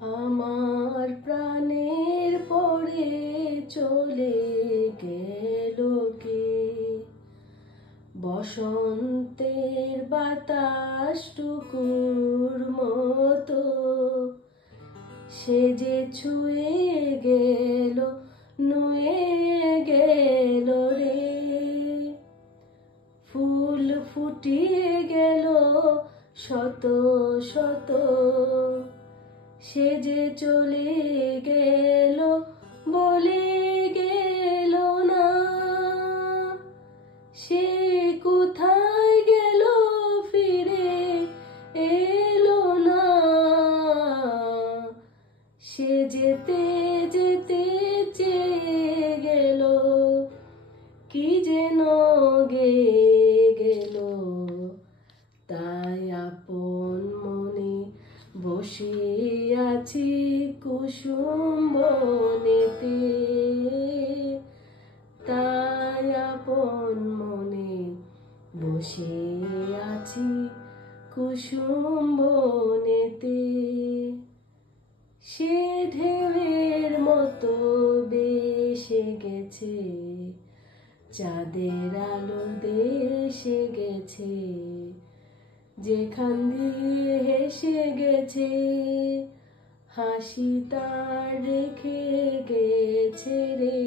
আমার প্রাণের পরে চলে গেল কে? বসন্তের বাতাসটুকুর মতো সে যে ছুঁয়ে গেল, নুয়ে গেল রে। ফুল ফুটিয়ে গেল শত শত, সে যে চলে গেল, বলে গেল না। সে কোথায় গেল, ফিরে এলো না। সে যেতে যেতে চেয়ে গেল, কি যেন গেয়ে গেল। তাই আপন মনে বসে আছি কুসুম বনেতে। তাই আপন মনে বসে আছি কুসুম বনেতে। সে ঢেউয়ের মতো ভেসে গেছে, চাঁদের আলো দেশে গেছে। যেখান দিয়ে হেসে গেছে, হাসি তার রেখে গেছে রে।